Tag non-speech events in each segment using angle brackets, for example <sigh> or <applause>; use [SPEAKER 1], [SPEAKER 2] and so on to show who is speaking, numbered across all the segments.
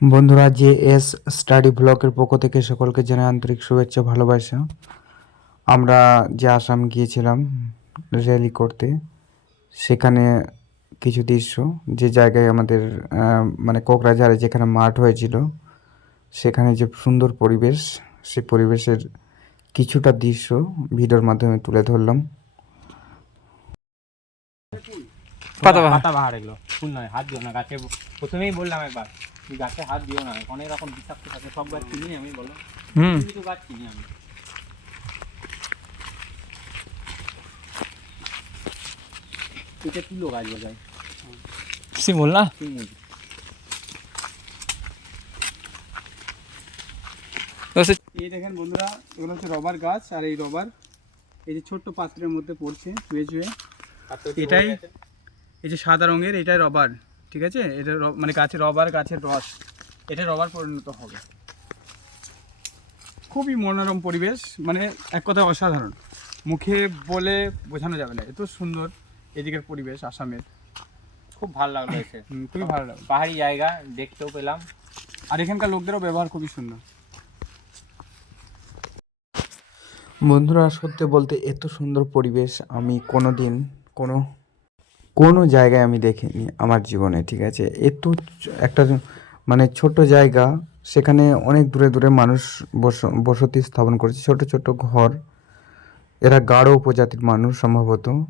[SPEAKER 1] বন্ধুরা, J S study ব্লকের পক্ষ থেকে সকলকে জানাই আন্তরিক শুভেচ্ছা, ভালোবাসা। আমরা যে আসাম গিয়েছিলাম র্যালি করতে, সেখানে কিছু দৃশ্য, যে জায়গায় আমাদের মানে কোকরাঝাড়ে যেখানে মাঠ হয়েছিল, সেখানে যে সুন্দর পরিবেশ সেই পরিবেশের কিছুটা দৃশ্য ভিডিওর মাধ্যমে তুলে ধরলাম।
[SPEAKER 2] পাতাবাহার।
[SPEAKER 3] পাতাবাহার এগুলো ফুল নয় হাত দিও না গাছে প্রথমেই বললাম একবার তুই গাছে হাত দিও না অনেক রকম বিষাক্ত থাকে সব গাছ চিনি আমি বললাম
[SPEAKER 2] হুম।
[SPEAKER 3] কিছু গাছ চিনি আমি। এটা তুলো গাছ বোঝায়
[SPEAKER 2] শিমুল না?
[SPEAKER 3] শিমুল।
[SPEAKER 4] এই দেখেন বন্ধুরা এগুলো হচ্ছে রবার গাছ আর এই রবার এই যে ছোট্ট পাত্রের মধ্যে পড়ছে চুয়ে চুয়ে। এটাই এই যে সাদা রঙের এটাই রবার ঠিক আছে? এটা মানে গাছের রবার গাছের রস এটা রবার পরিণত হবে। খুবই মনোরম পরিবেশ মানে এক কথায় অসাধারণ। মুখে বলে বোঝানো যাবে না এত সুন্দর এদিকের পরিবেশ আসামের।
[SPEAKER 3] খুব ভালো লাগল এসে।
[SPEAKER 4] খুবই ভালো লাগল।
[SPEAKER 3] পাহাড়ি জায়গা দেখতেও পেলাম।
[SPEAKER 4] আর এখানকার লোকদেরও ব্যবহার খুবই সুন্দর।
[SPEAKER 1] বন্ধুরা সত্যি বলতে এত সুন্দর পরিবেশ আমি কোনো দিন কোনো কোনো জায়গায় আমি দেখিনি আমার জীবনে, ঠিক আছে? এত একটা মানে ছোট জায়গা, সেখানে অনেক দূরে দূরে মানুষ বস- বসতি স্থাপন করেছে, ছোট ছোট ঘর। এরা গাঢ় উপজাতির মানুষ সম্ভবত,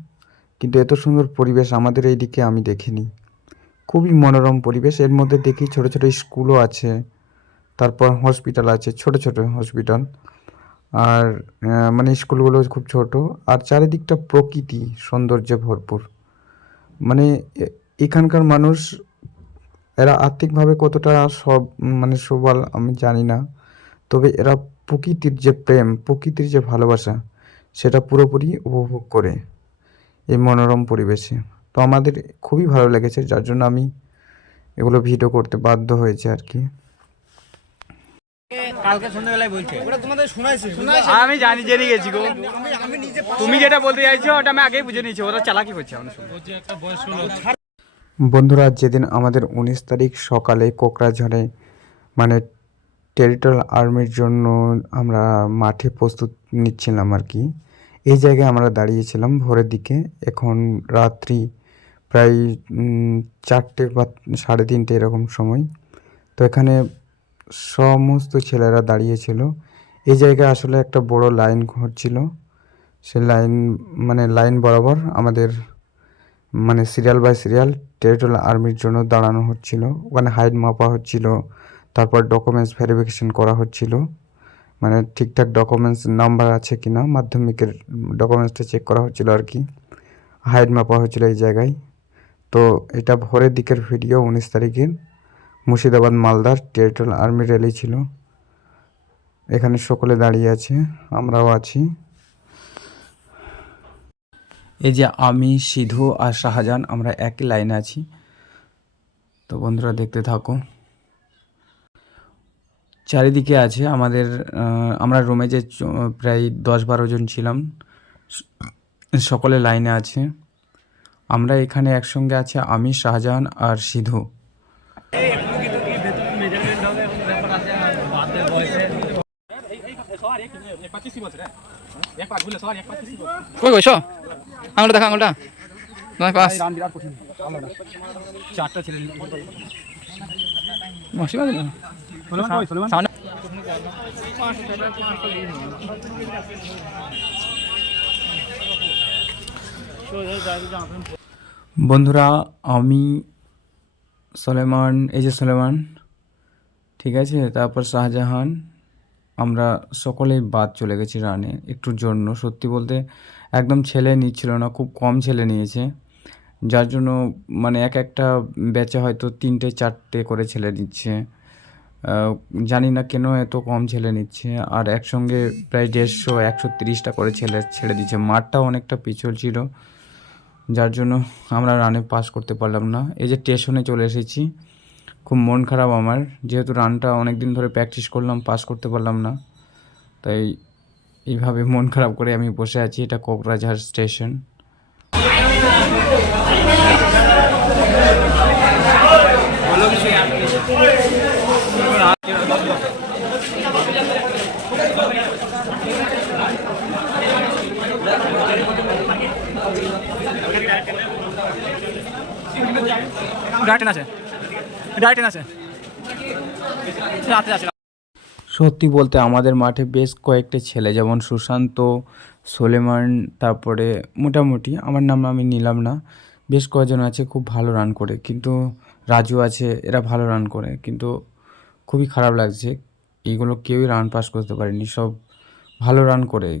[SPEAKER 1] কিন্তু এত সুন্দর পরিবেশ আমাদের এইদিকে আমি দেখিনি। খুবই মনোরম পরিবেশ, এর মধ্যে দেখি ছোট ছোট স্কুলও আছে, তারপর হসপিটাল আছে, ছোট ছোট হসপিটাল। আর মানে স্কুলগুলো খুব ছোট, আর চারিদিকটা প্রকৃতি, সৌন্দর্যে ভরপুর। মানে এখানকার মানুষ, এরা আর্থিকভাবে কতটা সব মানে সবল আমি জানি না। তবে এরা প্রকৃতির যে প্রেম, প্রকৃতির যে ভালোবাসা, সেটা পুরোপুরি উপভোগ করে এই মনোরম পরিবেশে। তো আমাদের খুবই ভালো লেগেছে, যার জন্য আমি এগুলো ভিডিও করতে বাধ্য হয়েছে আর কি।
[SPEAKER 3] কালকে সন্ধ্যাবেলায় বলছে।
[SPEAKER 4] আমি জানি জেনে গেছি গো। তুমি যেটা বলতে চাইছো ওটা আমি আগেই বুঝে নিয়েছি। ওরা চালাকি করছে আমার সঙ্গে।
[SPEAKER 1] বন্ধুরা যেদিন আমাদের উনিশ তারিখ সকালে কোকরাঝাড়ে মানে টেরিটোরিয়াল আর্মির জন্য আমরা মাঠে প্রস্তুত নিচ্ছিলাম আর কি এই জায়গায় আমরা দাঁড়িয়েছিলাম ভোরের দিকে। এখন রাত্রি প্রায় চারটে বা সাড়ে তিনটে এরকম সময়। তো এখানে সমস্ত ছেলেরা দাঁড়িয়েছিল। এই জায়গায় আসলে একটা বড় লাইন ঘটছিল সে লাইন মানে লাইন বরাবর আমাদের মানে সিরিয়াল বাই সিরিয়াল টেরিটোরিয়াল আর্মির জন্য দাঁড়ানো হচ্ছিল। ওখানে হাইট মাপা হচ্ছিল, তারপর ডকুমেন্টস ভেরিফিকেশন করা হচ্ছিল। মানে ঠিকঠাক ডকুমেন্টস নাম্বার আছে কি না মাধ্যমিকের ডকুমেন্টসটা চেক করা হচ্ছিল আর কি। হাইট মাপা হচ্ছিল এই জায়গায়। তো এটা ভোরের দিকের ভিডিও, উনিশ তারিখের। মুর্শিদাবাদ মালদার টেরিটোরিয়াল আর্মি র্যালি ছিল। এখানে সকলে দাঁড়িয়ে আছে, আমরাও আছি। এই যে আমি, সিধু আর শাহজাহান, আমরা একই লাইনে আছি। তো বন্ধুরা, দেখতে থাকো। চারিদিকে আছে আমাদের আমরা রুমে যে প্রায় দশ বারো জন ছিলাম। সকলে লাইনে আছে। আমরা এখানে একসঙ্গে আছে আমি, শাহজাহান আর সিধু।
[SPEAKER 2] কই কইছো আঙুলটা দেখা, আঙুলটা। নয়
[SPEAKER 4] না চারটা ছেলে
[SPEAKER 2] মাসি বাজে না?
[SPEAKER 4] সলেমান কই সলেমান
[SPEAKER 2] সামনে।
[SPEAKER 1] বন্ধুরা, আমি সলেমান, এই যে সলেমান। ঠিক আছে? তারপর শাহজাহান, আমরা সকলেই বাদ চলে গেছি রানে। একটুর জন্য, সত্যি বলতে একদম ছেলে নিচ্ছিল না, খুব কম ছেলে নিয়েছে। যার জন্য মানে এক একটা ব্যাচে হয়তো তিনটে, চারটে করে ছেলে নিচ্ছে। জানি না কেন এত কম ছেলে নিচ্ছে। আর একসঙ্গে প্রায় দেড়শো, একশো তিরিশটা করে ছেলে ছেড়ে দিচ্ছে। মাঠটাও অনেকটা পিছল ছিল, যার জন্য আমরা রানে পাস করতে পারলাম না। এই যে স্টেশনে চলে এসেছি খুব মন খারাপ আমার। যেহেতু রানটা অনেক দিন ধরে প্র্যাকটিস করলাম পাস করতে পারলাম না। তাই এইভাবে মন খারাপ করে আমি বসে আছি। এটা কোকরাঝার স্টেশন
[SPEAKER 4] গার্ডেন আছে।
[SPEAKER 1] সত্যি বলতে আমাদের মাঠে বেশ কয়েকটা ছেলে, যেমন সুশান্ত, সোলেমান, তারপরে মোটামুটি আমার নাম আমি নিলাম না, বেশ কয়েকজন আছে খুব ভালো রান করে, কিন্তু রাজু আছে, এরা ভালো রান করে, কিন্তু খুবই খারাপ লাগছে, এইগুলো কেউই রান পাস করতে পারেনি, সব ভালো রান করে।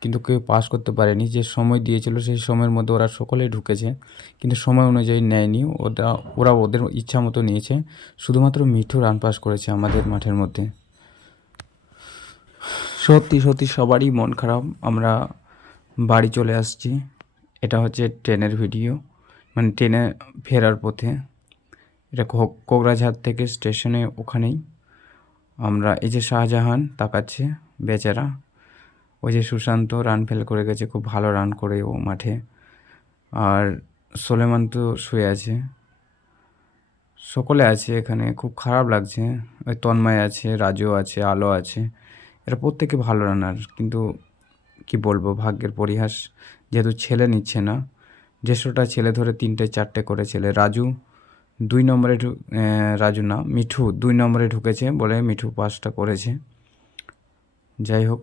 [SPEAKER 1] কিন্তু কেউ পাস করতে পারেনি, যে সময় দিয়েছিল সেই সময়ের মধ্যে ওরা সকলেই ঢুকেছে, কিন্তু সময় অনুযায়ী নেয়নি ওরা ওরা ওদের ইচ্ছা মতো নিয়েছে, শুধুমাত্র মিঠু রান পাস করেছে আমাদের মাঠের মধ্যে। সত্যি সত্যি সবারই মন খারাপ, আমরা বাড়ি চলে আসছি, এটা হচ্ছে ট্রেনের ভিডিও মানে ট্রেনে ফেরার পথে, এটা কো- কোকরাঝাড় থেকে স্টেশনে ওখানেই, আমরা এই যে শাহজাহান তাকাচ্ছে বেচারা ওই যে সুশান্ত রান ফেল করে গেছে, খুব ভালো রান করে ও মাঠে। আর সোলেমান তো শুয়ে আছে। সকলে আছে এখানে, খুব খারাপ লাগছে। ওই তন্ময় আছে, রাজু আছে, আলো আছে। এরা প্রত্যেকে ভালো রানার কিন্তু কি বলব, ভাগ্যের পরিহাস। যেহেতু ছেলে নিচ্ছে না দেড়শোটা ছেলে ধরে তিনটে, চারটে করে ছেলে রাজু দুই নম্বরে ঢু রাজু না, মিঠু দুই নম্বরে ঢুকেছে বলে মিঠু পাসটা করেছে। যাই হোক।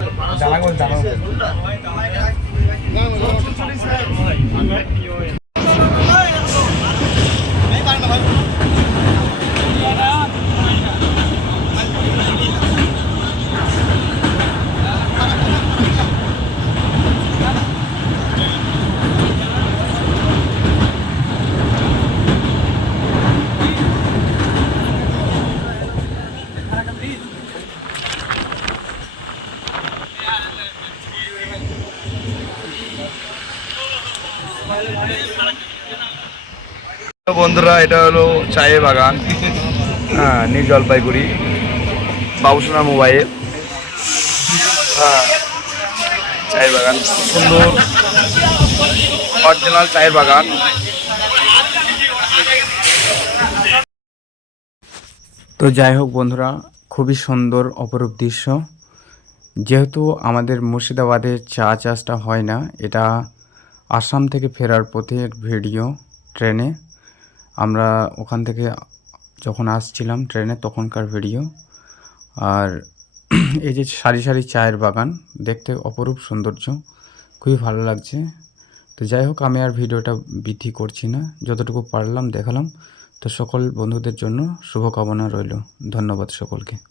[SPEAKER 5] তো বন্ধুরা, এটা হলো চায়ের বাগান। হ্যাঁ নিউ জলপাইগুড়ি বাবুসোনা মোবাইল। হ্যাঁ চায়ের বাগান। সুন্দর অরিজিনাল চায়ের বাগান।
[SPEAKER 1] তো যাই হোক বন্ধুরা, খুবই সুন্দর, অপরূপ দৃশ্য। যেহেতু আমাদের মুর্শিদাবাদে চা চাষটা হয় না, এটা আসাম থেকে ফেরার পথের ভিডিও, ট্রেনে। আমরা ওখান থেকে যখন আসছিলাম ট্রেনে তখনকার ভিডিও। আর <clears throat> এই যে সারি সারি চায়ের বাগান, দেখতে অপরূপ সৌন্দর্য, খুবই ভালো লাগছে। তো যাই হোক, আমি আর ভিডিওটা বৃদ্ধি করছি না। যতটুকু পারলাম, দেখালাম। তো সকল বন্ধুদের জন্য শুভকামনা রইল। ধন্যবাদ সকলকে।